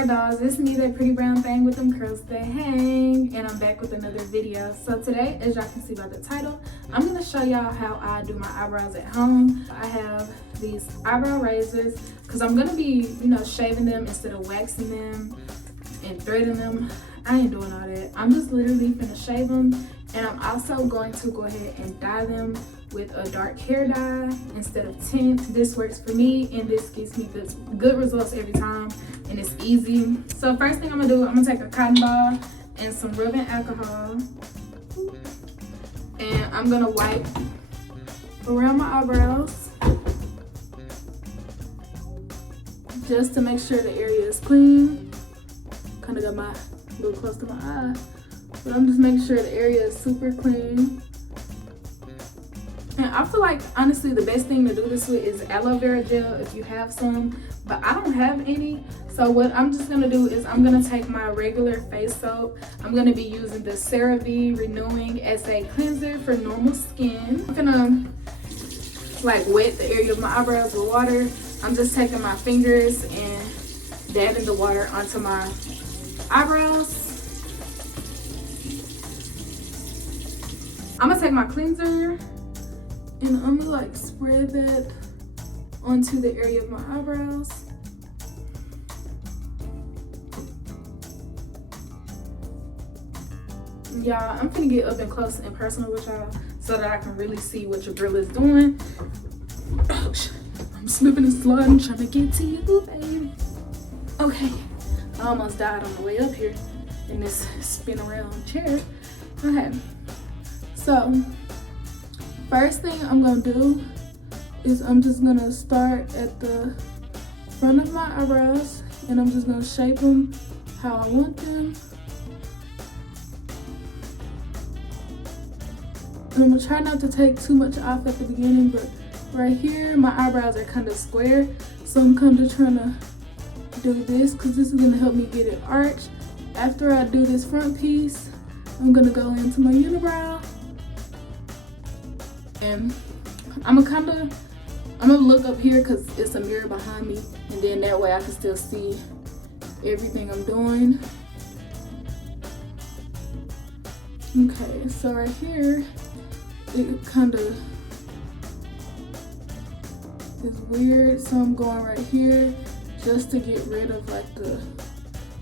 our dolls, it's me, that pretty brown thing with them curls that hang, and I'm back with another video. So today, as y'all can see by the title, I'm gonna show y'all how I do my eyebrows at home. I have these eyebrow razors because I'm gonna be, shaving them instead of waxing them and threading them. I ain't doing all that. I'm just literally gonna shave them, and I'm also going to go ahead and dye them with a dark hair dye instead of tint. This works for me, and this gives me good results every time, and it's easy. So first thing I'm gonna do, I'm gonna take a cotton ball and some rubbing alcohol, and I'm gonna wipe around my eyebrows just to make sure the area is clean. Kind of got my a little close to my eye, but I'm just making sure the area is super clean. And I feel like, honestly, the best thing to do this with is aloe vera gel if you have some, but I don't have any. So what I'm just gonna do is I'm gonna take my regular face soap. I'm gonna be using the CeraVe Renewing SA Cleanser for normal skin. I'm gonna wet the area of my eyebrows with water. I'm just taking my fingers and dabbing the water onto my eyebrows. I'm gonna take my cleanser and I'm gonna spread that onto the area of my eyebrows. Y'all, I'm gonna get up and close and personal with y'all so that I can really see what your girl is doing. Oh, I'm slipping and sliding trying to get to you, baby. Okay, I almost died on the way up here in this spin around chair. Okay, so first thing I'm gonna do is I'm just gonna start at the front of my eyebrows, and I'm just gonna shape them how I want them. And I'm gonna try not to take too much off at the beginning, but right here my eyebrows are kind of square, so I'm kind of trying to do this because this is gonna help me get it arched. After I do this front piece, I'm gonna go into my unibrow, and I'm gonna look up here because it's a mirror behind me, and then that way I can still see everything I'm doing. Okay, so right here it kind of is weird, so I'm going right here just to get rid of the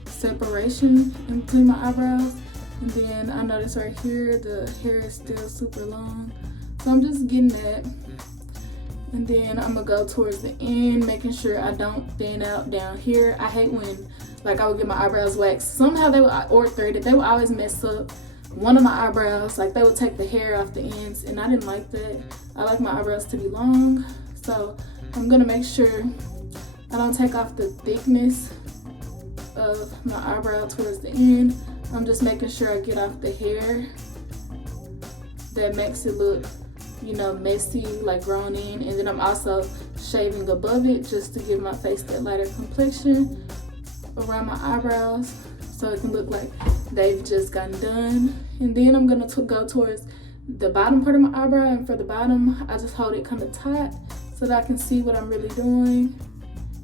separation in between my eyebrows. And then I notice right here the hair is still super long, so I'm just getting that. And then I'm gonna go towards the end, making sure I don't thin out down here. I hate when I would get my eyebrows waxed. Somehow they would, or threaded, they would always mess up one of my eyebrows. They would take the hair off the ends, and I didn't like that. I like my eyebrows to be long, so I'm gonna make sure I don't take off the thickness of my eyebrow towards the end. I'm just making sure I get off the hair that makes it look, messy, grown in. And then I'm also shaving above it just to give my face that lighter complexion around my eyebrows, so it can look like they've just gotten done. And then I'm gonna go towards the bottom part of my eyebrow, and for the bottom, I just hold it kind of tight so that I can see what I'm really doing.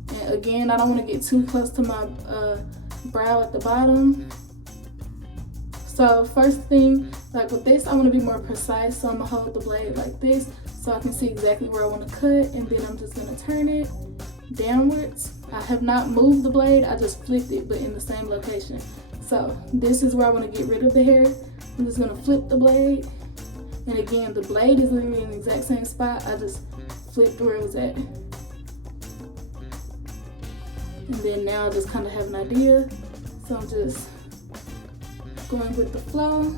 And again, I don't want to get too close to my brow at the bottom. So first thing, with this, I want to be more precise, so I'm gonna hold the blade like this so I can see exactly where I want to cut, and then I'm just gonna turn it downwards. I have not moved the blade, I just flipped it, but in the same location. So this is where I want to get rid of the hair. I'm just gonna flip the blade, and again, the blade is literally in the exact same spot. I just flipped where it was at. And then now I just kind of have an idea, so I'm just going with the flow.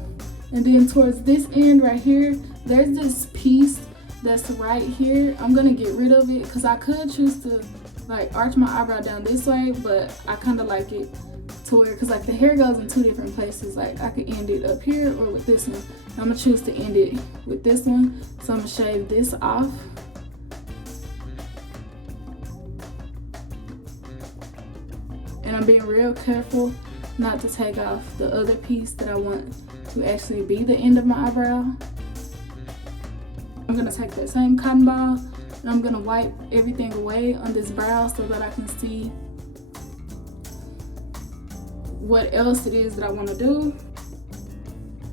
And then towards this end right here, there's this piece that's right here. I'm gonna get rid of it because I could choose to arch my eyebrow down this way, but I kind of like it to where, because the hair goes in two different places. I could end it up here or with this one. I'm gonna choose to end it with this one, so I'm gonna shave this off. And I'm being real careful not to take off the other piece that I want to actually be the end of my eyebrow. I'm gonna take that same cotton ball and I'm gonna wipe everything away on this brow so that I can see what else it is that I want to do.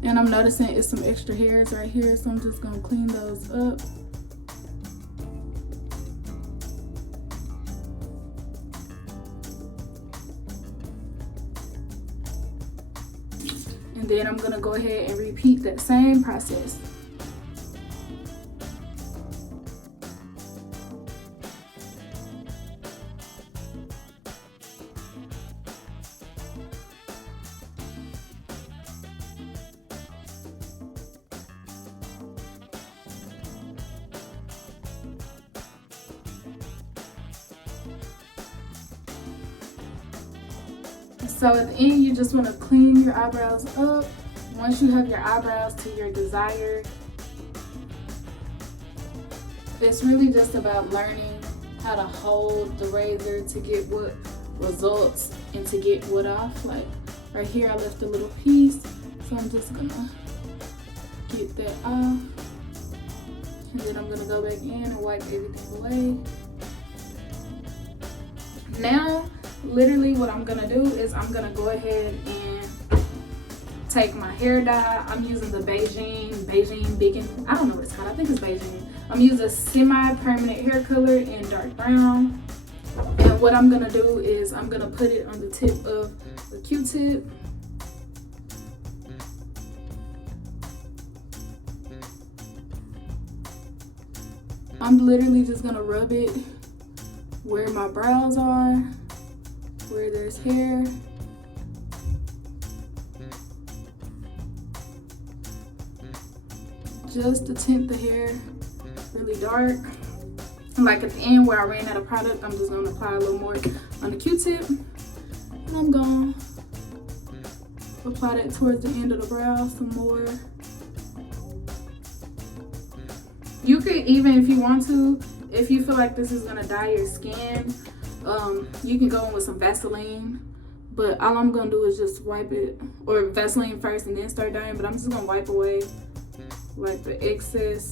And I'm noticing it's some extra hairs right here, so I'm just gonna clean those up. And then I'm gonna go ahead and repeat that same process. So at the end, you just want to clean your eyebrows up. Once you have your eyebrows to your desired, it's really just about learning how to hold the razor to get what results and to get what off. Like right here, I left a little piece, so I'm just gonna get that off. And then I'm gonna go back in and wipe everything away. Now, literally what I'm gonna do is I'm gonna go ahead and take my hair dye. I'm using the Beijing Biggin. I don't know what it's called. I think it's Beijing. I'm using semi-permanent hair color in dark brown. And what I'm gonna do is I'm gonna put it on the tip of the Q-tip. I'm literally just gonna rub it where my brows are, where there's hair. Just to tint the hair really dark. And like at the end where I ran out of product, I'm just gonna apply a little more on the Q-tip. And I'm gonna apply that towards the end of the brow some more. You could even, if you want to, if you feel like this is gonna dye your skin, you can go in with some Vaseline, but all I'm gonna do is just wipe it, or Vaseline first and then start dyeing, but I'm just gonna wipe away like the excess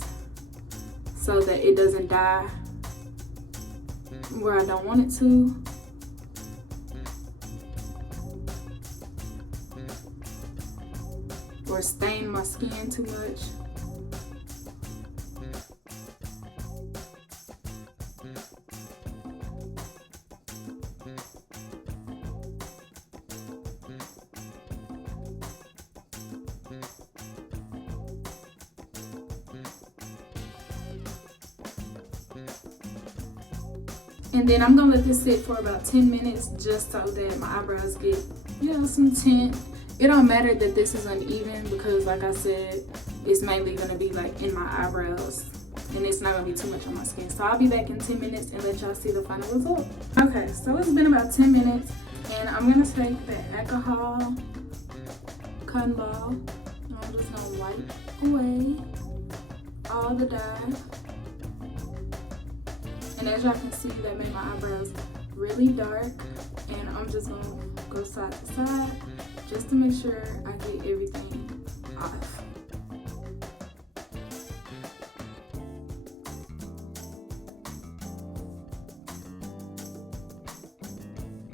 so that it doesn't dye where I don't want it to. Or stain my skin too much. And then I'm gonna let this sit for about 10 minutes just so that my eyebrows get, you know, some tint. It don't matter that this is uneven because like I said, it's mainly gonna be like in my eyebrows and it's not gonna be too much on my skin. So I'll be back in 10 minutes and let y'all see the final result. Okay, so it's been about 10 minutes and I'm gonna take the alcohol cotton ball and I'm just gonna wipe away all the dye. And as y'all can see, that made my eyebrows really dark. And I'm just gonna go side to side just to make sure I get everything off.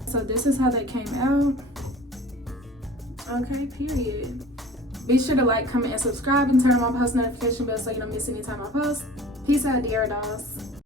So this is how they came out. Okay, period. Be sure to like, comment, and subscribe and turn on my post notification bell so you don't miss any time I post. Peace out, dear dolls.